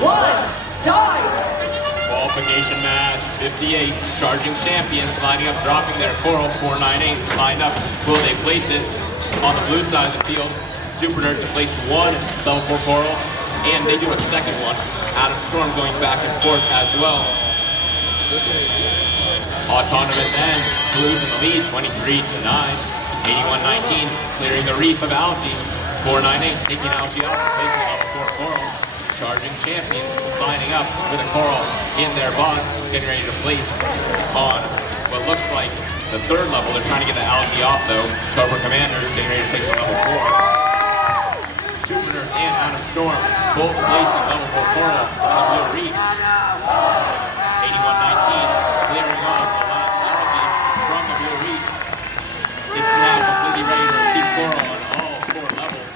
1, dive! Qualification match, 58, charging champions lining up, dropping their coral, 498, lined up. Will they place it on the blue side of the field? SuperNURDs have placed one level 4 coral, and they do a second one. AtomStorm going back and forth as well. Autonomous ends, blues in the lead, 23-9. 81-19, clearing the reef of algae. 498, taking algae out, placing level 4 coral. Charging champions lining up with a coral in their bot, getting ready to place on what looks like the third level. They're trying to get the algae off though. Cobra commanders getting ready to place on level 4. SuperNURDs and AtomStorm both placing level 4 coral on the blue reef. 81-19, clearing off the last algae from the blue reef. Is now completely ready to receive coral on all 4 levels.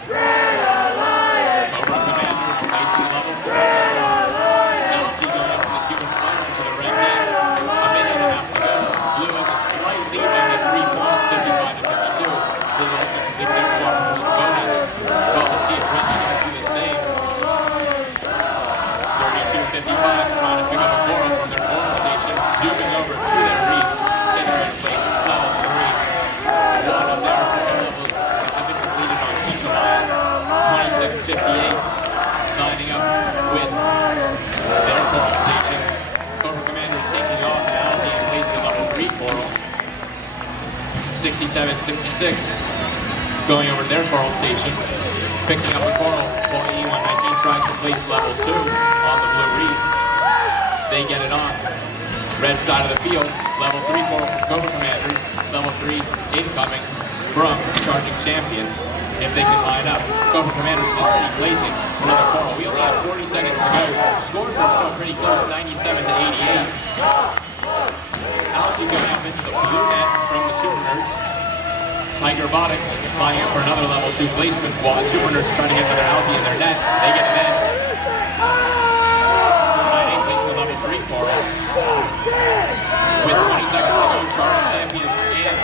Cobra commanders placing level 4 algae going up from the Cuban flare into the red net. A minute and a half to go. Blue has a slight lead by 3 points, 55-52. Blue also completed their cooperation bonus. Well, let's see if red seems to do the same. 32-55, trying to pick up a coral from their coral station, zooming over to their reef, getting ready to place level 3. One of their 4 levels have been completed on each alliance. 26-58, lining up with their coral station. Cobra commanders taking off the algae and placing level 3 coral. 67-66, going over to their coral station, picking up a coral while 81-19 tries to place level 2 on the blue reef. They get it on. Red side of the field, level 3 coral from Cobra commanders, level 3 incoming from charging champions. If they can line up, Cobra commanders already placing another coral. We only have 40 seconds to go. Scores are still pretty close, 97-88. Algae going up into the blue net from the SuperNURDs. TigerBotics flying up for another level 2 placement while the SuperNURDs trying to get another algae in their net. They get it in. 498 placing a level 3 coral. With 20 seconds to go, charging champions and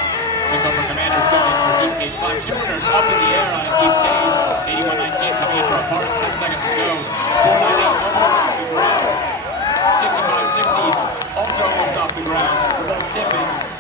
the Cobra commanders going for deep cage climb. SuperNURDs up in the air on a deep cage. 81-19 coming in for a part. 10 seconds to go. 498 almost off the ground. 65-60 also almost off the ground. Both tipping.